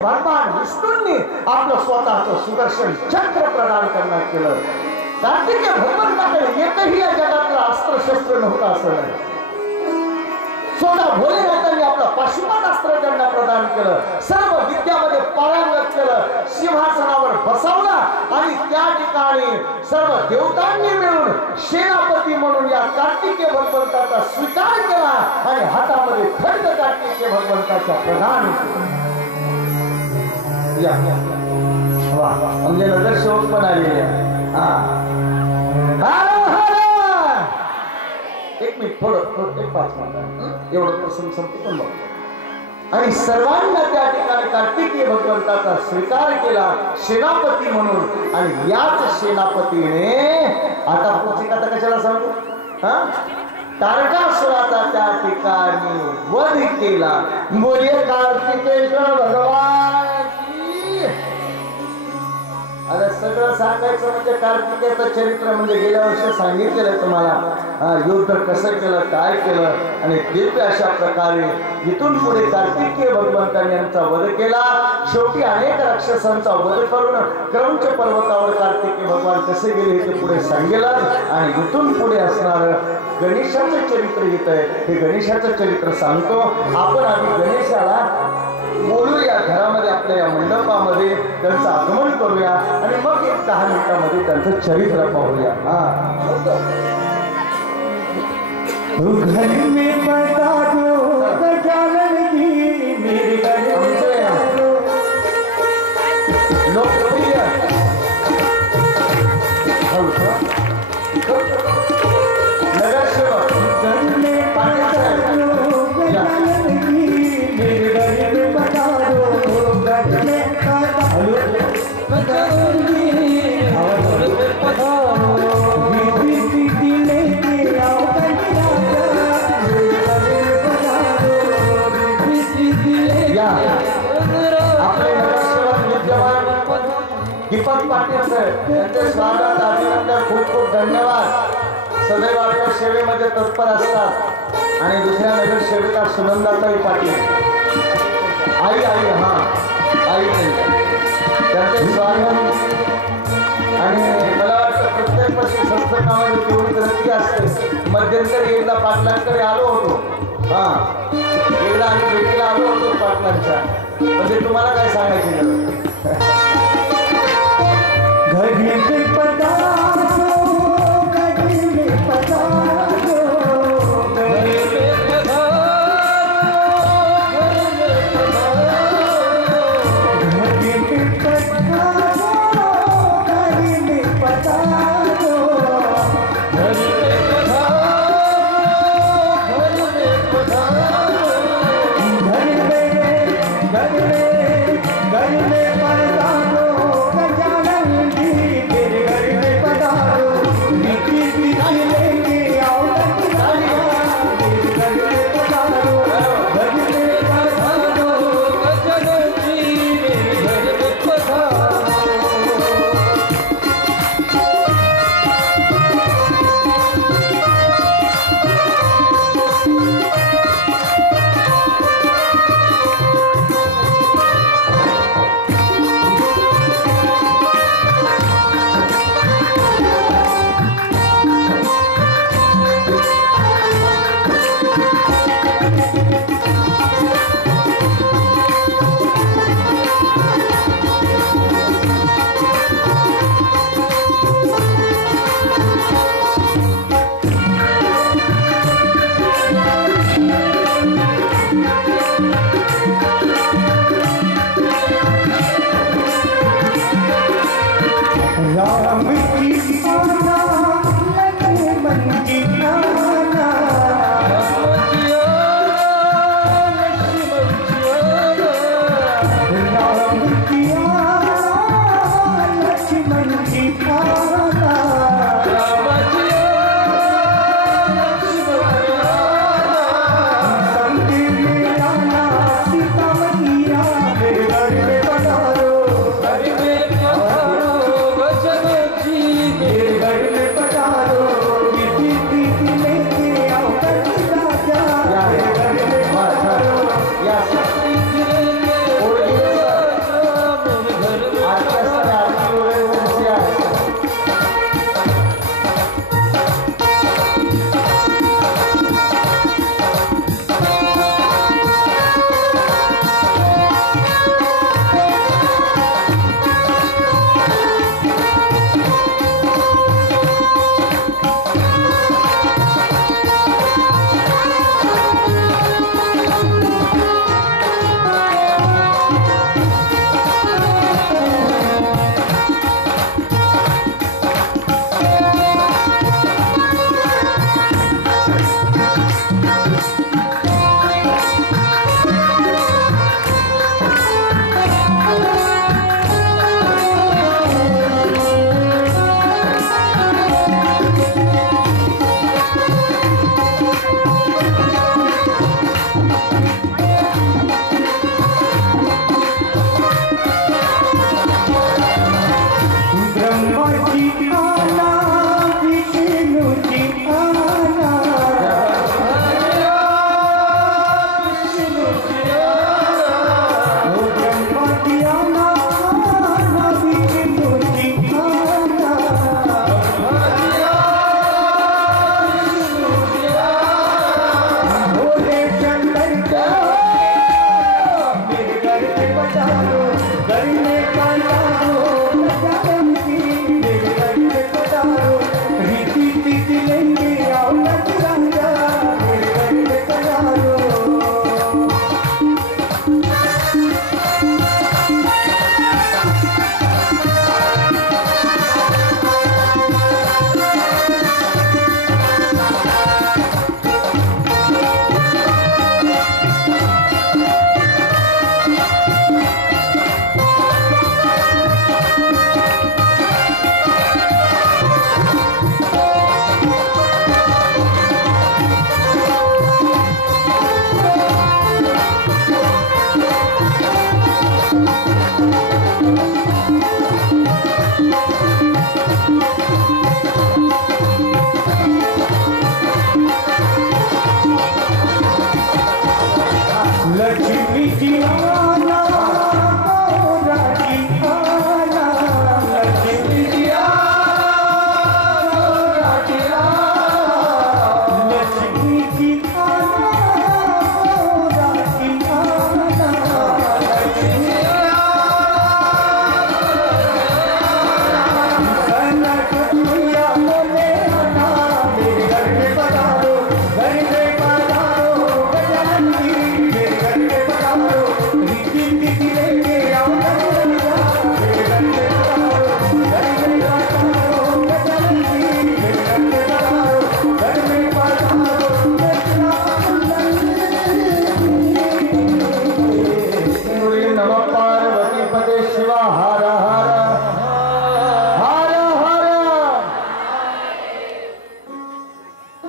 भगवान विष्णूंनी आपलं स्वतःचं सुदर्शन चक्र प्रदान करण्यात केलं। कार्तिकेय भगवंताकडे एकही या जगातलं अस्त्रशस्त्र नव्हतं असं नाही। स्वतः भोलेनाथांनी आपलं पाशुपतास्त्र त्यांना प्रदान केलं, सर्व विद्यामध्ये पारंगत केलं, सिंहासनावर बसवला आणि त्या ठिकाणी सर्व देवतांनी मिळून सेनापती म्हणून या कार्तिकेय भगवंताचा स्वीकार केला आणि हातामध्ये खड्ग कार्तिकेय भगवंताचा प्रदान केला। म्हणजे नगरसेवक पण आलेले एक मिनिट थोडं एक 5 मिनिट एवढं प्रसंग संपतो मग। आणि सर्वांना त्या ठिकाणी कार्तिकेय भगवंताचा स्वीकार केला सेनापती म्हणून। आणि याच सेनापतीने आता पुढची कथा कशाला सांगू, तारकासुराचा त्या ठिकाणी वध केला। बोले कार्तिकेश्वर भगवान। आता सगळं सांगायचं म्हणजे कार्तिकेयचं चरित्र म्हणजे गेल्या वर्षी सांगितलेलं तुम्हाला, युद्ध कसं केलं, काय केलं आणि दिव्य अशा प्रकारे इथून पुढे कार्तिकेय भगवंतांनी यांचा वध केला। शेवटी अनेक राक्षसांचा वध करून क्रौंच पर्वतावर कार्तिकेय भगवान कसे गेले हे पुढे सांगेल। आणि इथून पुढे असणार गणेशाचं चरित्र येत आहे, हे गणेशाचं चरित्र सांगतो। आपण आधी गणेशाला बोलूया, घरामध्ये आपल्या या मंडपामध्ये त्यांचं आगमन करूया आणि मग एक 10 मिनिटांमध्ये त्यांचं चरित्र पाहूया। घर में बता दो गजानन की मेरे लोकप्रिय नगरसेवक दीपक पाटील सर यांचे स्वागत अभिनंदन, खूप खूप धन्यवाद। सदैव आपल्या सेवेमध्ये तत्पर असतात। आणि दुसऱ्या नगरसेविका सुनंदाताई पाटील आई त्यांचे स्वागत। आणि मला वाटतं प्रत्येक वर्षी संस्थानामध्ये तेवढी तरक्की असते। मध्यंतरी एकदा पाटलांकडे आलो होतो, एकदा आम्ही भेटीला आलो होतो पाटलांच्या, म्हणजे तुम्हाला काय सांगायचं घरी में पधारो, घरी में पधारो, घरी में पधारो, घरी में पधारो, घरी में पधारो, घरी में पधारो, घरी में पधारो, घर में पधारो गजानन जी, मेरे घर में पधारो, मीठी मीठी लेके आओ मेरे घर में पधारो, घर में पधारो गजानन जी, मेरे घर में पधारो।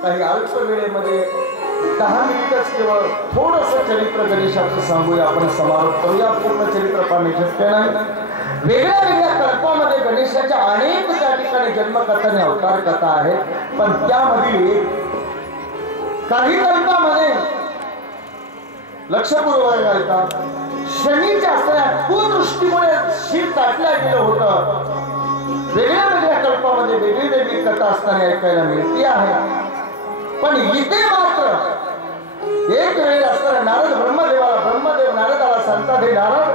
काही अल्प वेळेमध्ये 10 मिनिटच केवळ थोडंसं चरित्र गणेशाचं सांगूया, आपण समारोप करूया. पूर्ण चरित्र पाहणे शक्य नाही. वेगळ्या वेगळ्या कल्पामध्ये गणेशाच्या अनेक त्या ठिकाणी जन्मकथा आणि अवतार कथा आहेत, पण त्यामधील काही कल्पामध्ये लक्षपूर्वक ऐका, शनीच्या असणाऱ्या कुदृष्टीमुळे शिर ताटल्या गेलं होतं. वेगळ्या वेगळ्या कल्पामध्ये वेगळी वेगळी कथा असताना ऐकायला मिळते आहे. पण इथे मात्र एक वेळ असताना नारद ब्रह्मदेव नारदाला सांगतात, हे नारद,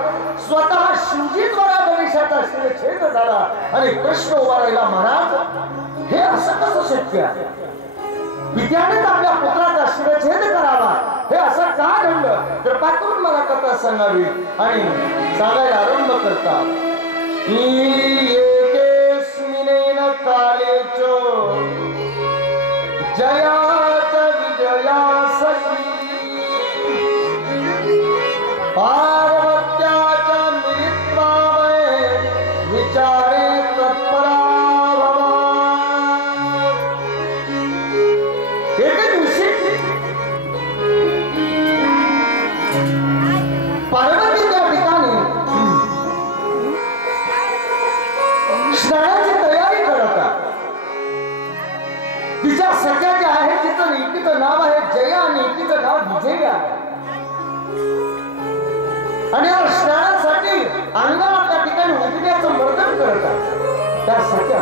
स्वतः शिवजीद्वारा गणेशाचा शिरछेद झाला आणि कृष्ण उभा राहिला. महाराज, हे असं कसं शक्य आहे? पित्यानेच आपल्या पुत्राचा शिरछेद करावा, हे असं का घडलं? कृपा करून मला कथा सांगावी. आणि सांगायला आरंभ करतात, एकेस्मिनेन कालेचो जयाच विजया सखी पार्वत्याच्या मिलित्वामये विचारे तत्परा भवा. एके दिवशी पार्वती त्या ठिकाणी स्नानाची तयारी करत आहे. तिच्या सख्या ज्या आहे, तिचं एकीचं नाव आहे जया आणि एकीचं नाव विजया आहे. आणि या स्नानासाठी अंगाला त्या ठिकाणी उठण्याचं मर्दन करत आहे त्या सख्या.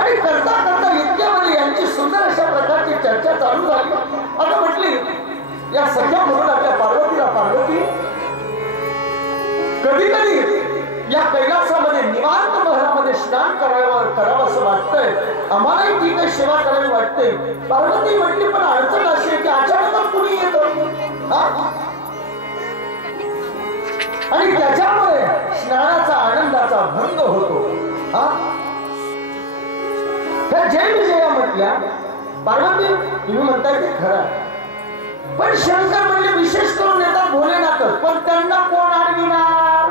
आणि करता करता इतक्यामध्ये यांची सुंदर अशा प्रकारची चर्चा चालू झाली. आता म्हटली या सख्या म्हणून आपल्या पार्वतीला, पार्वती, कधी कधी या कैलासामध्ये निवांत महलामध्ये स्नान करावं असं वाटतंय, आम्हालाही ठीक आहे, सेवा करावी वाटते. पार्वती म्हटली, पण अडचण अशी आहे की अचानकच कुणी येतं आणि त्याच्यामुळे स्नानाचा आनंदाचा भंग होतो. त्या जय विजया म्हटल्या, पार्वती, तुम्ही म्हणताय ते खरं, पण शंकर म्हणले विशेष करून येतात भोलेनाथ, पण त्यांना कोण अडविणार?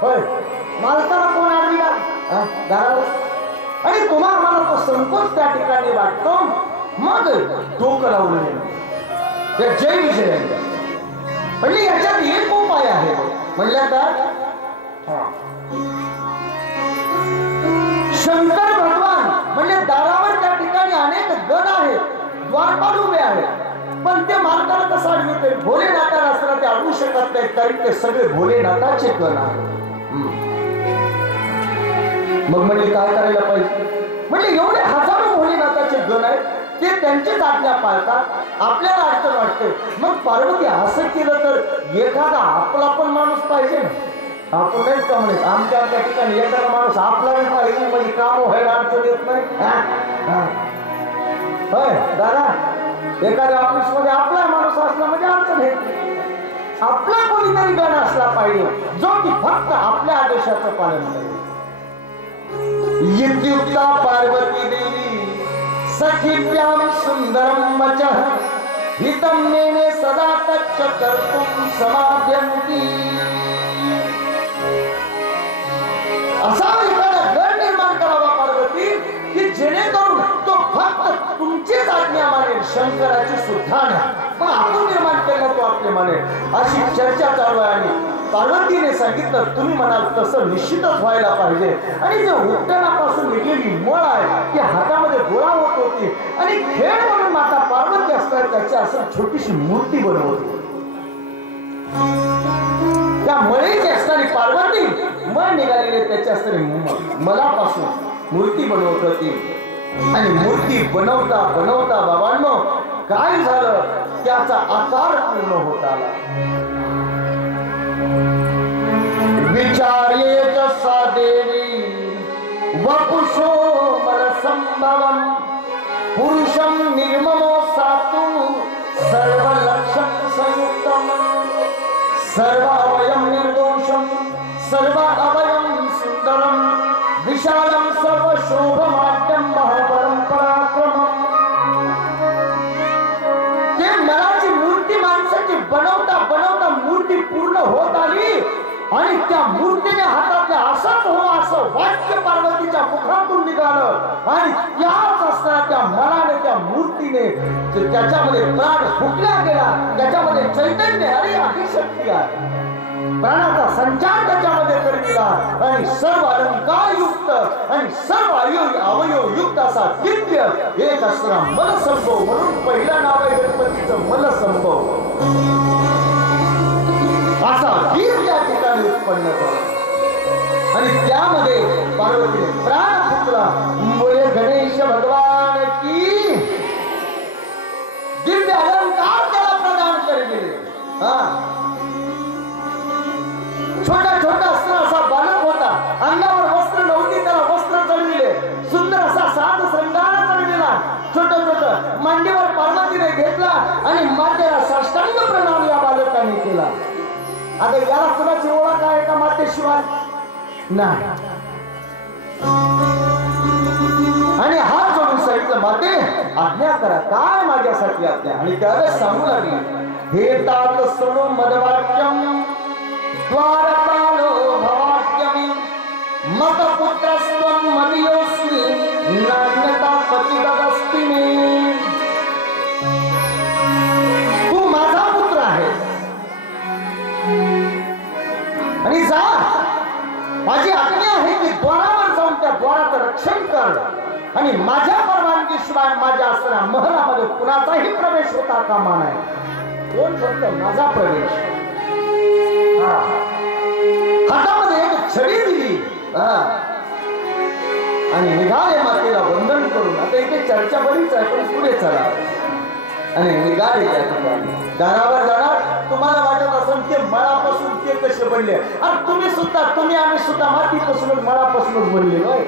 होय, मालकाला कोण अडविणार दारावर? आणि तुम्हाला मला तो संकोच त्या ठिकाणी वाटतो. मग डोकं लावलं त्या जय विजय म्हणजे याच्यात एक उपाय आहे. म्हणल्या तर शंकर भगवान म्हणजे दारावर त्या ठिकाणी अनेक गण आहेत, द्वारपाल उभे आहेत, पण ते मालकाला कसं अडविते? भोलेनाथाला असताना ते अडवू शकत नाही, कारण ते सगळे भोलेनाथाचे गण आहेत. मग म्हणजे काय करायला पाहिजे? म्हणजे एवढे हजारो भोलेनाथाचे गण आहेत, ते त्यांचीच आज्ञा पाळतात. आपल्याला अडचण वाटते. मग पार्वती असं केलं तर एखादा आपला पण माणूस पाहिजे ना. आपण नाही का म्हणे आमच्या ठिकाणी एखादा माणूस आपला पाहिजे म्हणजे काम व्हायला अडचण येत नाही. होय दादा, एखाद्या ऑफिस मध्ये आपला माणूस असला म्हणजे अडचण येत नाही. आपला कोणीतरी गण असला पाहिजे जो की फक्त आपल्या आदेशाचं पालन करेल. इत्युक्ता पार्वती देवी सखीभ्यां सुंदरं वचः हितं मेने सदा तच्च कर्तुं समाद्यन्ति. असा एखादा गण निर्माण करावा पार्वती की जेणेकरून तो फक्त तुमचीच आज्ञा मानेल, शंकराची सुद्धा नाही. पण आपण निर्माण केला तो आपले मानेल. अशी चर्चा चालू आहे. आणि पार्वतीने सांगितलं तुम्ही म्हणाल तसं निश्चितच व्हायला पाहिजे. आणि जे उट्टणापासून निघलेली मळ आहे ती हातामध्ये गोळा होत होती आणि खेळ म्हणून माता पार्वती असतात त्याची असं छोटीशी मूर्ती बनवत होती. त्या मळीची असणारी पार्वती मळ निघालेले त्याची असणारी मलापासून मूर्ती बनवत होती. आणि मूर्ती बनवता बनवता बाबांनो काय झालं, त्याचा आकार पूर्ण होत आला. विचार्ये सा देवी वपुषो मलसंभवं पुरुषं निर्ममो सातु सर्वलक्षण संयुक्तम् सर्वावयं निर्दोषं सर्वावयं सुंदरं विशालं सर्वशोभमाद्यं महाबलं पराक्रमम्. ते मलाची मूर्ती माणसाची बनवता बनवता मूर्ती पूर्ण होत आली आणि त्या मूर्तीने हातातल्या असंच हो असं वाक्य पार्वतीच्या मुखातून निघालं. आणि त्याच असताना त्या मनाने त्या मूर्तीने त्याच्यामध्ये प्राण फुटला गेला. त्याच्यामध्ये चैतन्य आणि आदिशक्ती आहे, प्राणाचा संचार त्याच्यामध्ये करविला आणि सर्व अलंकार युक्त आणि सर्व अवयव युक्त असा दिव्य एक असणारा मलसंभव. म्हणून पहिलं नाव आहे गणपतीचं मलसंभव. असा वीर त्या ठिकाणी उत्पन्न झाला आणि त्यामध्ये पार्वतीने प्राण फुटला. बोले गणेश भगवान की दिव्य अलंकार त्याला प्रदान करविले. छोटा छोटा असताना असा बालक होता, अंगावर वस्त्र नव्हती, त्याला वस्त्र चढविले. सुंदर असा साज श्रृंगार चढविला. छोट छोट मांडीवर पार्वतीने घेतला आणि मातेला साष्टांग प्रणाम या बालकाने केला. आता याला कुणाची ओळख आहे का मातेशिवाय? नाही. आणि हात जोडून सांगितलं माते आज्ञा करा, काय माझ्यासाठी आज्ञा. आणि त्यावेळेस सांगू लागली हे तात सणो मदवाक्यम द्वारपालो भवाक्यमी मतपुत्रस्त्वं मदीयोऽस्मि नान्यता क्वचिदस्ति मे. तू माझा पुत्र आहेस आणि जा, माझी आज्ञा आहे की द्वारावर जाऊन त्या द्वाराचं रक्षण कर आणि माझ्या परवानगीशिवाय माझ्या असणाऱ्या महलामध्ये कुणाचाही प्रवेश होता कामा नये. कोण फक्त माझा प्रवेश. हातामध्ये एक छडी दिली आणि निघाले मातेला वंदन करून. आता इथे चर्चा बरीच आहे पण पुढे चला. आणि निघाले त्या ठिकाणी दारावर जाणार. तुम्हाला वाटत असेल ते मळापासून ते कसे बनले. आणि तुम्ही सुद्धा तुम्ही आम्ही सुद्धा मातीपासूनच मळापासूनच बनलेलो आहे.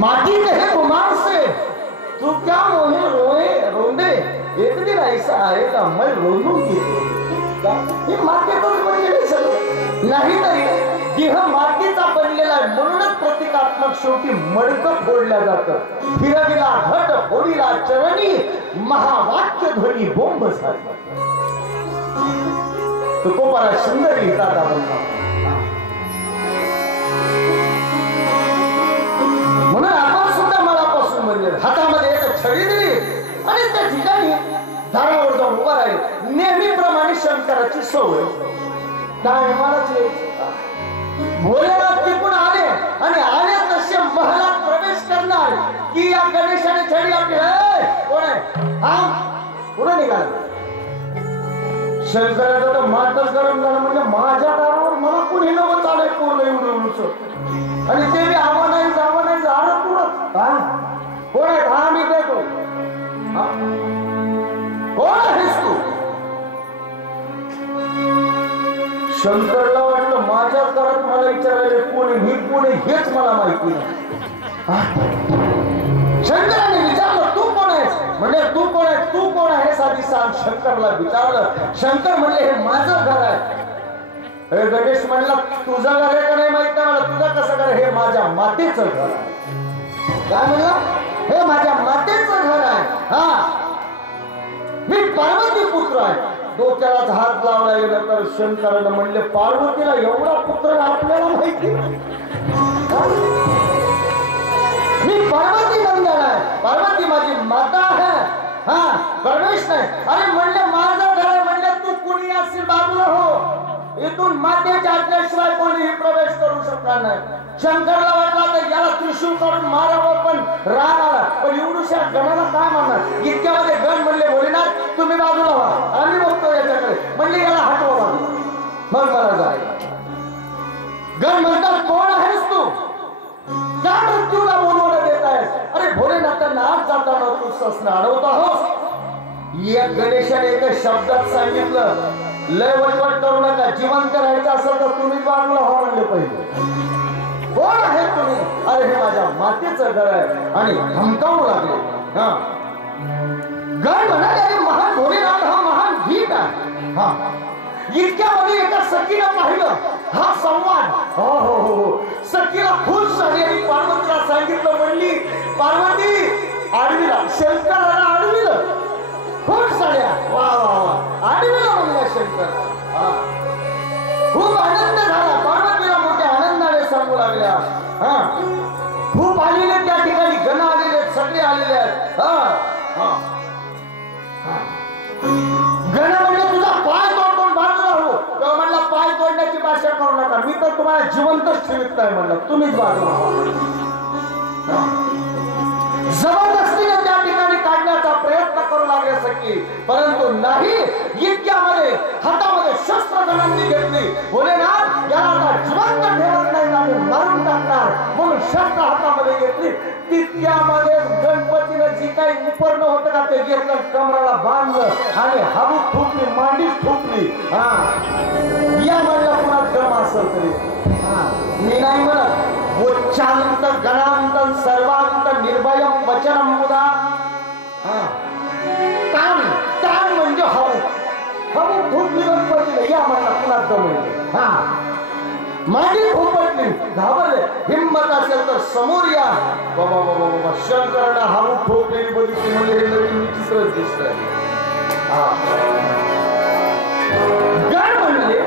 माटी कहे कुमार से तू क्या मोहे रोए रोंदे एक दिन ऐसा आएगा मैं रोनू की. हे मातीतच बनलेले सगळं नाही तरी देह मातीचा बनलेला आहे. म्हणूनच प्रतिकात्मक शेवटी मडकं फोडलं जातं. फिरविला घट फोडीला चरणी महावाक्य ध्वनी बोंब झाली. तुकोबाला सुंदर लिहितात आपण. म्हणून आपण सुद्धा मळापासून बनले. हातामध्ये एक छडी दिली आणि त्या ठिकाणी दारावर जाऊन उभा राहील. नेहमीप्रमाणे शंकराची सवय टायमालाच भोलेनाथ तिकडून आले आणि आले तसे महलात प्रवेश करणार की या गणेशाने छडी आपली कोण आहे हा पुढे निघाला. शंकराचं तर मातच गरम झालं म्हणजे माझ्या दारावर मला कुणी नवं चालेल पूर्ण एवढं आणि ते मी आवा नाही जावं नाही झालं पुढं कोण आहे हा मी देतो. कोण आहेस तू? शंकरला वाटलं माझ्या घरात मला विचारायला कोणी मी कोणी हेच मला माहिती नाही. शंकराने विचारलं तू कोण आहेस? म्हणजे तू कोण आहे? तू कोण आहेस आधी सांग. शंकरला विचारलं. शंकर म्हणले हे माझं घर आहे. हे गणेश म्हणला तुझं घर आहे का नाही माहित नाही मला. तुझं कसं घर? हे माझ्या मातेचं घर आहे. काय म्हणला? हे माझ्या मातेचं घर आहे. हा मी पार्वती पुत्र आहे. डोक्याला हात लावला गेला तर शंकरानं म्हणले पार्वतीला एवढा पुत्र आपल्याला माहिती. मी पार्वती नंदन आहे. पार्वती माझी माता आहे. हा प्रवेश नाही. अरे म्हणले माझं घर आहे. म्हणले तू कुणी असेल बाजूला हो. इथून मातेच्या आज्ञेशिवाय कोणीही प्रवेश करू शकणार नाही. शंकरला वाटला तर याला त्रिशूळ काढून मारावं पण राग आला. पण एवढ्या गणाला काय म्हणणार? इतक्यामध्ये गण म्हणले भोलेनाथ तुम्ही बाजूला व्हा आम्ही बघतो याच्याकडे. म्हणले याला हटवा बाजू मग मला जायला. गण म्हणतात कोण आहेस तू? त्या मृत्यूला बोलवणं देत आहेस? अरे भोलेनाथांना आज जाताना तू सस्न अडवत आहोस. या गणेशाने एका शब्दात सांगितलं लय वटवट करू नका. जिवंत राहायचं असेल तर तुम्ही बाजूला व्हा म्हणले पहिले. कोण आहे तुम्ही? अरे हे माझ्या मातेचं घर आहे. आणि धमकावू लागले. हा गण म्हणाले महान भोलेनाथ हा महान भीत आहे. हा इतक्यामध्ये एका सखीनं पाहिलं हा संवाद. हो हो हो हो सखीला खुश झाली आणि पार्वतीला सांगितलं. म्हणली पार्वती आडवीला शंकराला आडविलं. खुश झाल्या. वा वा वा आडविला म्हणला शंकर. खूप आनंद झाला. पार्वतीला मोठ्या आनंदाने सांगू लागल्या. हा खूप आलेले त्या ठिकाणी गण आलेले सगळे आलेले आहेत. गण म्हणजे तुझा पाय तोडून बाजूला हो. तेव्हा म्हणला पाय तोडण्याची भाषा करू नका. मी तर तुम्हाला जिवंतच ठेवत नाही म्हणलं. तुम्हीच बाजूला हो. जबरदस्तीने त्या ठिकाणी काढण्याचा प्रयत्न करू लागले सखी. परंतु नाही. इतक्यामध्ये हातामध्ये शस्त्र गणांनी घेतली. भोलेनाथ याला जिवंत ठेवत नाही आम्ही मारून टाकणार म्हणून शस्त्र हातामध्ये घेतली. तितक्यामध्ये गणपतीनं जी काही उपरणं होतं का ते घेतलं कमराला बांधलं आणि हाबू ठोकली मांडीच ठोकली. हा या म्हणलं पुन्हा गम असेल तरी मी नाही म्हणत. उच्चांत गणांत सर्वांत निर्भयम वचनम मुदा. ताण ताण म्हणजे हवू हवू ठोकली गणपतीने. या म्हणला पुन्हा गम. हा माझी खोपटली घाबरले. हिंमत असेल तर समोर या. बाबा बाबा बाबा शंकराला हाऊ ठोकलेली बघितली म्हणजे हे नवीन विचित्रच दिसतंय. गण म्हणले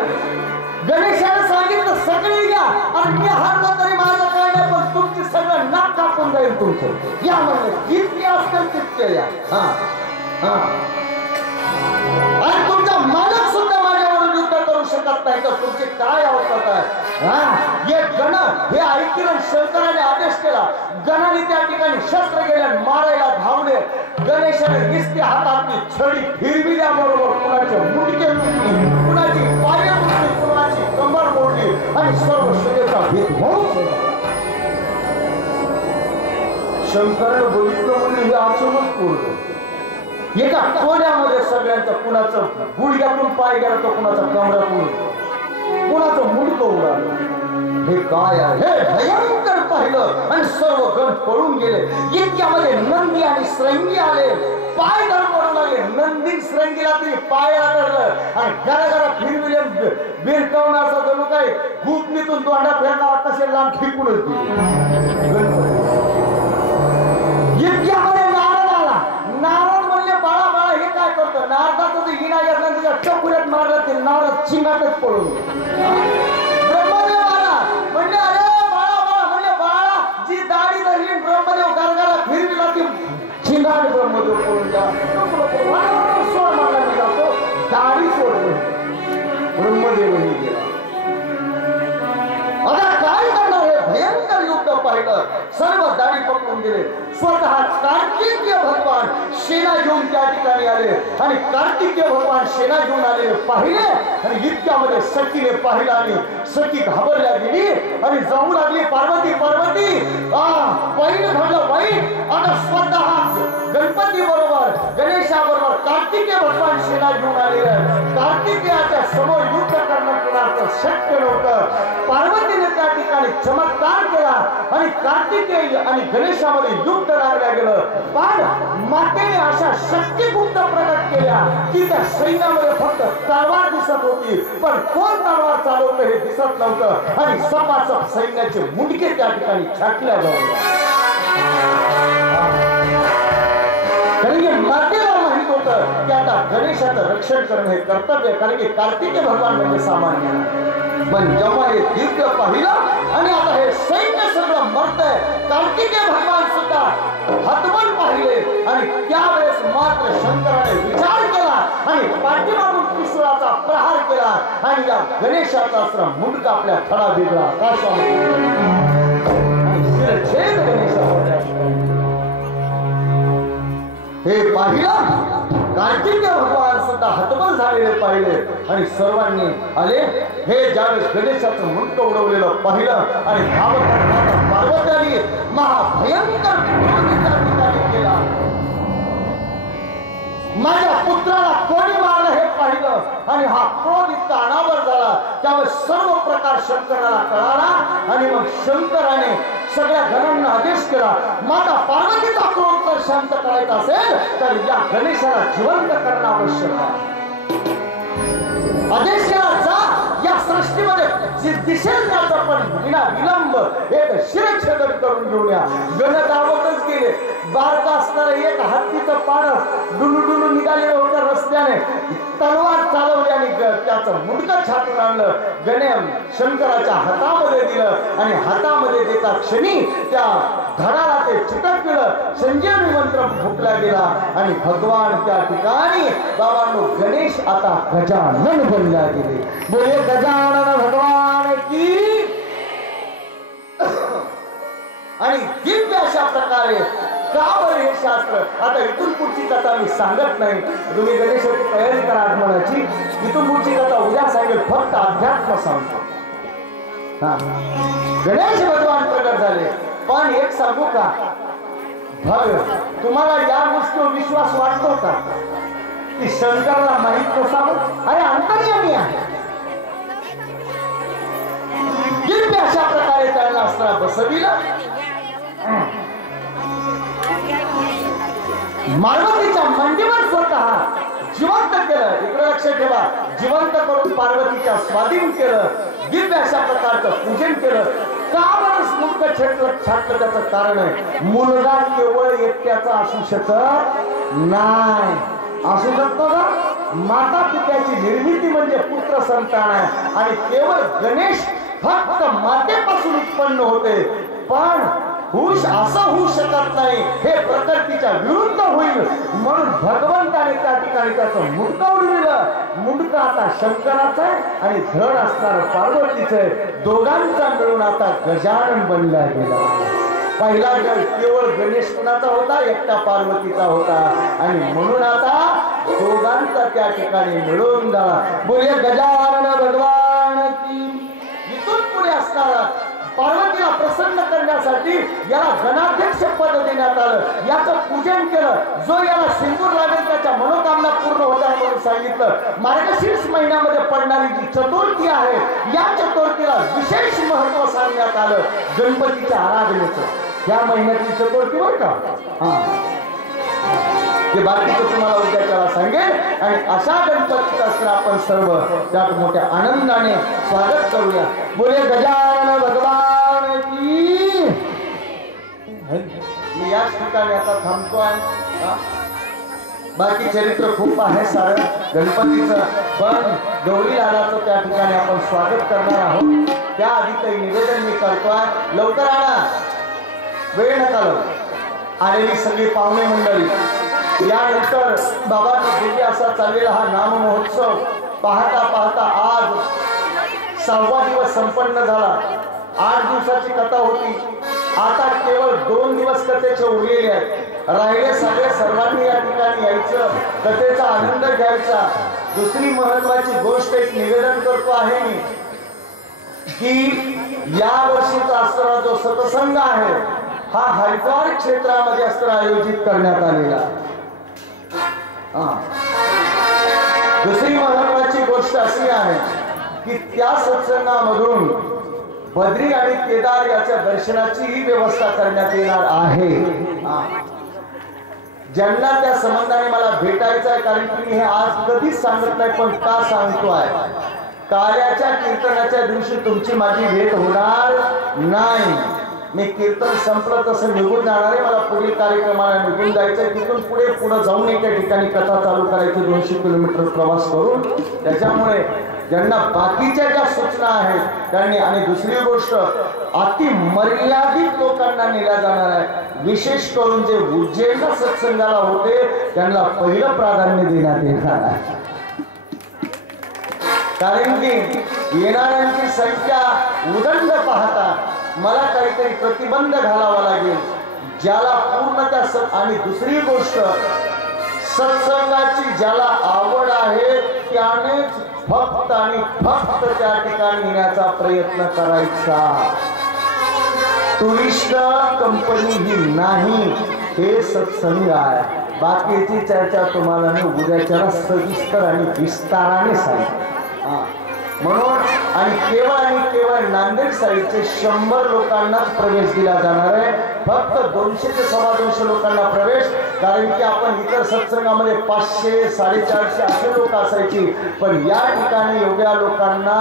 गणेशाने सांगितलं सगळे या. आणि मी हारलो तरी माझं काय नाही पण तुमची सगळं नाक कापून जाईल तुमचं. या म्हणले जितके असतील तितके या. आणि तुमचा मालक सुद्धा माझ्यावर युद्ध करू शकत नाही तर तुमची काय अवस्था आहे? हे गण हे ऐकून शंकराने आदेश केला. गणाने त्या ठिकाणी शस्त्र गेले मारायला धावले. गणेशाने निस्ते हातातली छडी फिरविल्याबरोबर कुणाचे मुंडके तुटली, कुणाची पाय तुटली, कुणाची कंबर मोडली आणि सर्व शरीराचा भेद होऊन शंकराने बघितलं म्हणजे हे आचमच पूर्ण. एका कोण्यामध्ये सगळ्यांचं कुणाचं गुडघ्यातून पाय गेला तर कुणाचा कमरातून कुणाचं मुंडकं उडालं. हे काय आहे? हे भयंकर पाहिलं आणि सर्व गण पळून गेले. इतक्यामध्ये नंदी आणि श्रृंगी आले. पाय धरपडू लागले. नंदी श्रृंगीला तरी पायाला धरलं आणि घराघरा फिरविले बिरकवून असं जणू काय गुपनीतून दोंडा फेरला तसे लांब फेकूनच दिले. इतक्यामध्ये नारद आला. नारद म्हणले बाळा बाळा हे काय करतो? नारदाचं ते हिना घेतला त्याच्या टपुऱ्यात मारलं. ते नारद चिंगातच पळून. ब्रह्मदेव आला म्हणले अरे बाळा बाळा. म्हणले बाळा जी दाढी धरली ब्रह्मदेव गरगरा फिरविला ती चिंगाट ब्रह्मदेव पळून जा. सोड मारला मी जातो. दाढी सोडली. ब्रह्मदेवही गेला. आता काय करणार? हे भयंकर युद्ध पाहिलं. सर्व दाढी पकडून गेले. स्वतः कार्तिकेय भगवान सेना घेऊन त्या ठिकाणी आले आणि कार्तिकेय भगवान सेना घेऊन आले पाहिले आणि इतक्यामध्ये सखीने पाहिलं आणि सखी घाबरल्या गेली आणि जाऊ लागली पार्वती पार्वती. पहिलं घडलं वाईट. आता स्वतः गणपती बरोबर गणेशाबरोबर कार्तिकेय भगवान सेना घेऊन आलेले. कार्तिकेयाच्या समोर युद्ध करणं कुणाचं शक्य नव्हतं. पार्वतीने त्या ठिकाणी चमत्कार केला आणि कार्तिकेय आणि गणेशामध्ये युद्ध लागलं गेलं. पण मातेने अशा शक्ती गुप्त प्रकट केल्या की त्या सैन्यामध्ये फक्त तलवार दिसत होती, पण कोण तलवार चालवतं हे दिसत नव्हतं आणि सपासप सैन्याचे मुंडके त्या ठिकाणी छाटल्या जाऊ. कारण मातेला माहित होतं की आता गणेशाचं रक्षण करणं हे कर्तव्य, कारण की कार्तिकेय भगवान म्हणजे सामान्य. पण जेव्हा हे दिव्य पाहिलं आणि आता हे सैन्य सगळं मरतंय, कार्तिकेय भगवान सुद्धा हतबल पाहिले आणि त्यावेळेस मात्र शंकराने विचार केला आणि पाठीमागून त्रिशूळाचा प्रहार केला आणि या गणेशाचा असला मुंडका आपल्या थडा दिला आकाशामध्ये. हे पाहिलं कार्तिकेय भगवान सुद्धा हतबल झालेले पाहिले आणि सर्वांनी आले. हे ज्यावेळेस गणेशाचं मुंडकं उडवलेलं पाहिलं आणि धावत पार्वतीने महाभयंकर केला. माझ्या पुत्राला कोणी मारलं हे पाहिलं आणि हा क्रोध इतका अनावर झाला. त्यावेळेस सर्व प्रकार शंकराला कळाला आणि मग शंकराने सगळ्या गणांना आदेश केला, माता पार्वतीचा क्रोध जर शांत करायचा असेल तर या गणेशाला जिवंत करणं आवश्यक आहे. आदेश केला, जा या सृष्टीमध्ये दिसेल त्याचं पण विना विलंब एक शिरच्छेदन करून घेऊन या. गण धावतच गेले. बारका असणारं एक हत्तीचं पाडस डुलू निघालेलं होतं रस्त्याने. तलवार चालवली आणि त्याचं मुंडकं छाटून आणलं. गणे शंकराच्या हातामध्ये दिलं आणि हातामध्ये देता क्षणी त्या धडाला ते चिटकलं. संजीवनी मंत्र फुटला गेला आणि भगवान त्या ठिकाणी बाबांनो गणेश आता गजानन बनला गेले. बोले गजानन भगवान की. आणि दिव्य अशा प्रकारे का बरं हे शास्त्र. आता इथून पुढची कथा मी सांगत नाही, तुम्ही गणेशाची तयारी करा आगमनाची. इथून पुढची कथा उद्या सांगेल, फक्त अध्यात्म सांगतो. गणेश भगवान प्रकट झाले. पण एक सांगू का भव्य, तुम्हाला या गोष्टीवर विश्वास वाटतो का की शंकराला माहित नसावं? अरे अंतर्यामी आहे. दिव्य अशा प्रकारे त्यांना असताना बसविलं. पार्वतीच्या मांडीवर स्वतः जिवंत केलं. इकडे लक्ष ठेवा, जिवंत करून पार्वतीच्या स्वाधीन केलं. दिव्य अशा प्रकारचं पूजन केलं. का बरं मुंडकं छाटलं त्याचं कारण आहे, मुलगा केवळ एकट्याचा असू शकत नाही. असू शकतो का? माता पित्याची निर्मिती म्हणजे पुत्र संतान आहे आणि केवळ गणेश फक्त मातेपासून उत्पन्न होते. पण असं होऊ शकत नाही, हे प्रकृतीच्या विरुद्ध होईल. म्हणून भगवंताने त्या ठिकाणी त्याचं मुंडकं उडविलं. मुंडकं आता शंकराचं आहे आणि धड असणार पार्वतीचं आहे. दोघांचा मिळून आता गजानन बनला गेला. पहिला केवळ गणेश कुणाचा होता, एकटा पार्वतीचा होता आणि म्हणून आता दोघांचा त्या ठिकाणी मिळून झाला. बोले गजानन भगवान की. इथून पुढे असणारा पार्वतीला प्रसन्न करण्यासाठी याला गणाध्यक्ष पद देण्यात आलं. याचं पूजन केलं. जो याला सिंदूर लागेल त्याच्या मनोकामना पूर्ण होतात म्हणून सांगितलं. मार्गशीर्ष महिन्यामध्ये पडणारी जी चतुर्थी आहे, या चतुर्थीला विशेष महत्व सांगण्यात आलं. गणपतीच्या आराधनेचं या महिन्यातली चतुर्थी बरं का. ते बाकीचं तुम्हाला उद्याच्याला सांगेल. आणि अशा गणपतीचा सण आपण सर्व त्यात मोठ्या आनंदाने स्वागत करूया. बोले गजानन भगवान की. मी याच ठिकाणी आता थांबतोय. बाकी चरित्र खूप आहे सारं गणपतीचं, पण गौरी लालाचं त्या ठिकाणी आपण स्वागत करणार आहोत. त्याआधी काही निवेदन मी करतोय, लवकर आणा, वेळ नका लावू. आलेली सगळी पाहुणे मंडळी, यानंतर बाबांचा दिव्य असा चाललेला हा नाम महोत्सव पाहता पाहता आज 6वा दिवस संपन्न झाला. 8 दिवसाची कथा होती. आता केवळ 2 दिवस कथेचे उरलेले आहेत. राहिले सगळे सर्वांनी या ठिकाणी यायचं, कथेचा आनंद घ्यायचा. दुसरी महत्वाची गोष्ट एक निवेदन करतो आहे मी की या वर्षीचा असणारा जो सत्संग आहे हा हरिद्वार क्षेत्रामध्ये अस्त्र आयोजित करण्यात आलेला. दुसरी महत्वाची गोष्ट अशी आहे की त्या सत्संगामधून बद्री आणि केदार याच्या दर्शनाचीही व्यवस्था करण्यात येणार आहे. ज्यांना त्या संबंधाने मला भेटायचं आहे, कारण की मी हे आज कधीच सांगत नाही, पण का सांगतोय, कार्याच्या कीर्तनाच्या दिवशी तुमची माझी भेट होणार नाही. मी कीर्तन संपलं तसं निघून जाणार आहे. मला पुढील कार्यक्रमाला निघून जायचं. तिथून पुढे जाऊन एका ठिकाणी कथा चालू करायची 200 किलोमीटर प्रवास करून. त्याच्यामुळे ज्यांना बाकीच्या ज्या सूचना आहेत त्यांनी, आणि दुसरी गोष्ट अति मर्यादित लोकांना नेल्या जाणार आहे. विशेष करून जे उज्जैनला सत्संगाला होते त्यांना पहिलं प्राधान्य देण्यात येणार आहे. कारण की येणाऱ्यांची संख्या उदंड पाहता मला काहीतरी प्रतिबंध घालावा लागेल. ज्याला पूर्ण त्या आणि दुसरी गोष्ट, सत्संगाची ज्याला आवड आहे त्यानेच फक्त आणि फक्त त्या ठिकाणी येण्याचा प्रयत्न करायचा. टुरिस्ट कंपनी ही नाही, हे सत्संग आहे. बाकीची चर्चा तुम्हाला मी उद्याच्याला सविस्तर आणि विस्ताराने सांगतो. म्हणून आणि केवळ नांदेड साईडचे 100 लोकांनाच प्रवेश दिला जाणार आहे. फक्त 200 ते 250 लोकांना प्रवेश. कारण की आपण इतर सत्संगामध्ये 500, 450 असे लोक असायची, पण या ठिकाणी एवढ्या लोकांना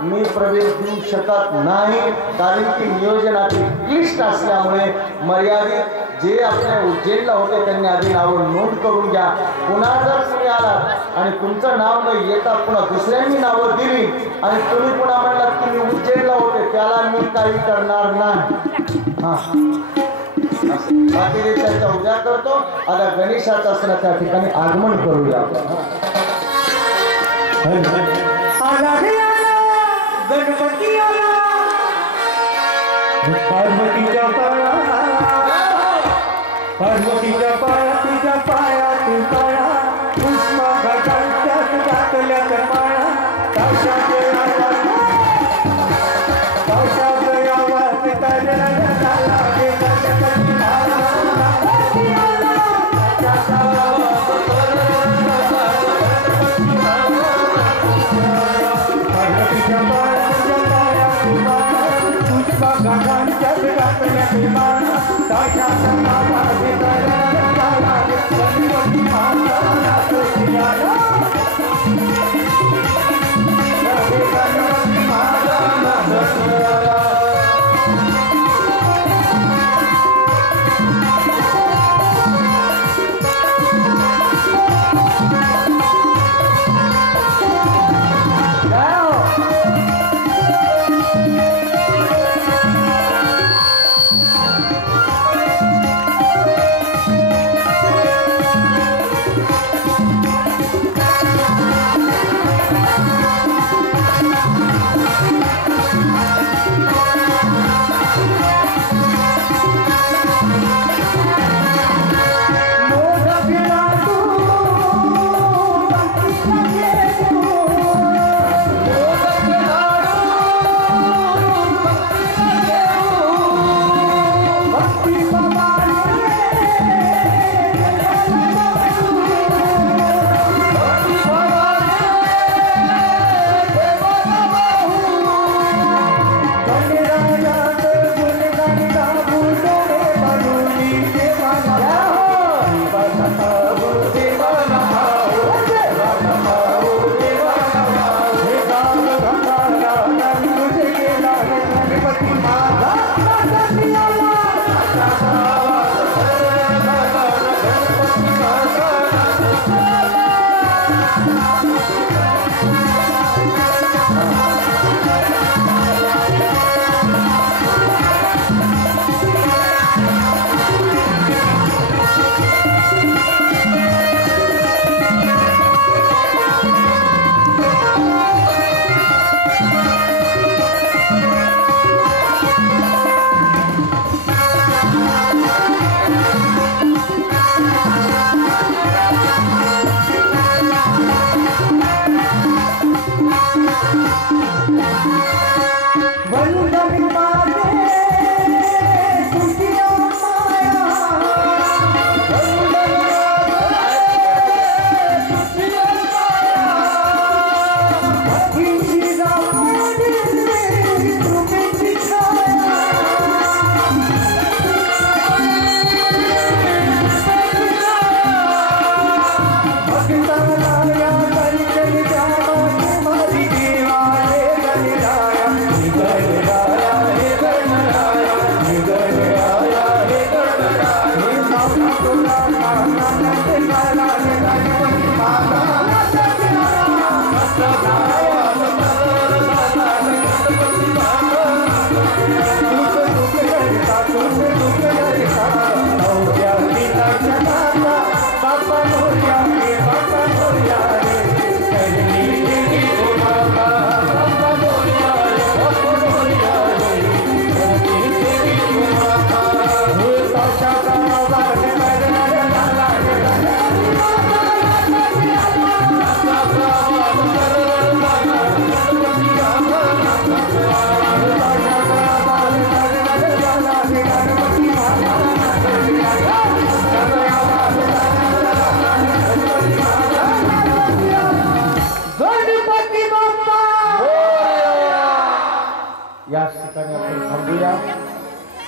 मी प्रवेश देऊ शकत नाही. कारण की नियोजनाची क्लिष्ट असल्यामुळे मर्यादित. जे आपल्या उज्जैनला होते त्यांनी आधी नावं नोंद करून घ्या. पुन्हा जर तुम्ही आलात आणि तुमचं नाव न येता पुन्हा दुसऱ्यांनी नावं दिली आणि तुम्ही पुन्हा म्हणलात की मी उज्जैनला होते, त्याला मी काही करणार नाही. बाकी त्याचा उद्या करतो. आता गणेशाचा असणं त्या ठिकाणी आगमन करूया. गणपती आला, पार्वतीच्या पाया तुझ्या पायात पाया, उष्मा घाटांच्यात घातल्यात माळा. ताशात आवाज तरळला झाला, गणपती आला, गणपती आला. पार्वतीच्या पाया तुझ्या पायात पाया, उष्मा घाटांच्यात घातल्यात माळा. ताशात आवाज तरळला झाला, गणपती आला, गणपती आला.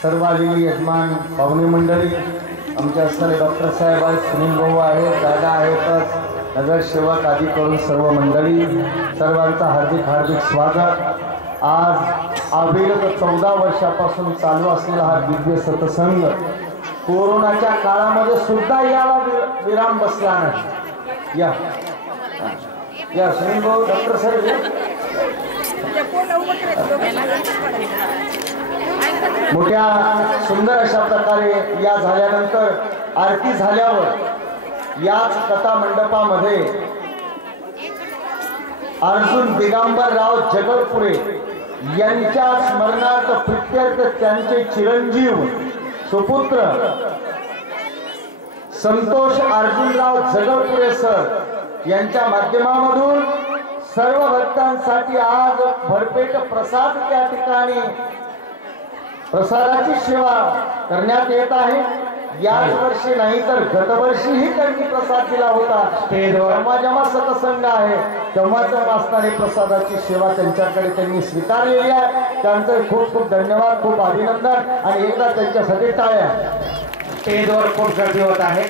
सर्व आलेली यजमान पाहुणे मंडळी, आमच्या असणारे डॉक्टर साहेब आहेत, सुनील भाऊ आहेत, दादा आहेतच, नगरसेवक आदी करून सर्व मंडळी, सर्वांचं हार्दिक हार्दिक स्वागत. आज अविरत 14 वर्षापासून चालू असलेला हा दिव्य सत्संग कोरोनाच्या काळामध्ये सुद्धा याला विराम बसला नाही. या सुनील भाऊ, डॉक्टर साहेब, मोठ्या सुंदर अशा प्रकारे या झाल्यानंतर आरती झाल्यावर याच कथा मंडपामध्ये अर्जुन दिगंबरराव जगलपुरे यांच्या स्मरणार्थ प्रित्यर्थ त्यांचे चिरंजीव सुपुत्र संतोष अर्जुनराव जगलपुरे सर यांच्या माध्यमामधून सर्व भक्तांसाठी आज भरपेट प्रसाद त्या ठिकाणी प्रसादाची सेवा करण्यात येत आहे. याच वर्षी नाही तर गतवर्षीही त्यांनी प्रसाद दिला होता. जेव्हा जेव्हा सत्संग आहे तेव्हाच असणारी प्रसादाची सेवा त्यांच्याकडे त्यांनी स्वीकारलेली आहे. त्यांचं खूप खूप धन्यवाद, खूप अभिनंदन आणि एकदा त्यांच्यासाठी टाळ्या. स्टेजवर खूप गर्दी होत आहे,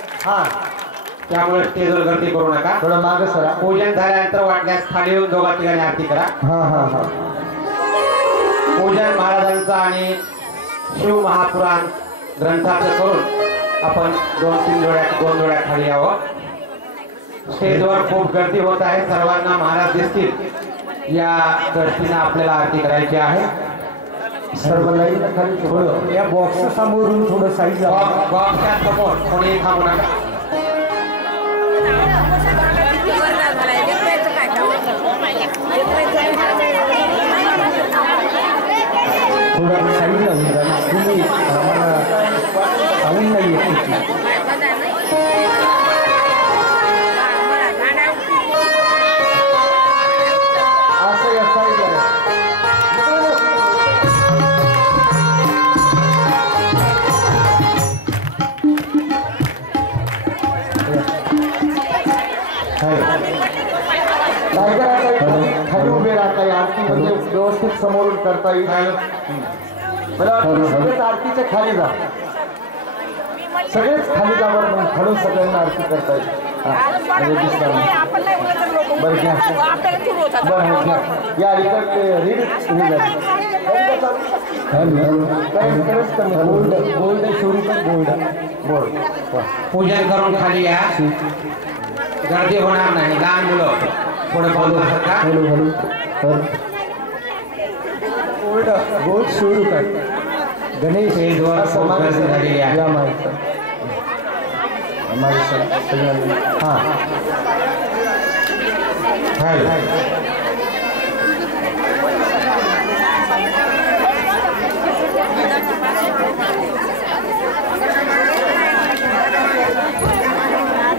त्यामुळे स्टेजवर गर्दी करू नका. थोडं मागे सरा. पूजन झाल्यानंतर वाटल्यास खाली येऊन दोघा ठिकाणी आरती करा. पूजन महाराजांचा आणि शिव महापुराण ग्रंथाचं करून आपण 2 जोड्या खाली यावं. स्टेजवर खूप गर्दी होत आहे, सर्वांना महाराज दिसतील या दृष्टीने आपल्याला आरती करायची आहे. सर्व लाईन खाली थोडं या बॉक्स समोरून थोडं साईड बॉक्सच्या समोर कोणी थांबू नका. थोडं साईडला होऊन जाणार, तुम्ही आम्हाला सांगून नाही येत. असं या साईडला खाली उभे राहता येईल. आरती म्हणजे व्यवस्थित समोरून करता येईल. मला सगळेच आरतीच्या खाली जा, सगळेच खाली जावर मग खालून सगळ्यांना आरती करता येईल. बरं घ्या, बरं घ्या. या अलीकडे रीड गोल्ड गोल्ड पूजन करून खाली या, गर्दी होणार नाही. लहान मुलं थोडं गोल्ड सुरू काय गणेश झाली आहे.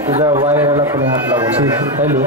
तुझ्या वायराला कोणी हात लावून. हॅलो.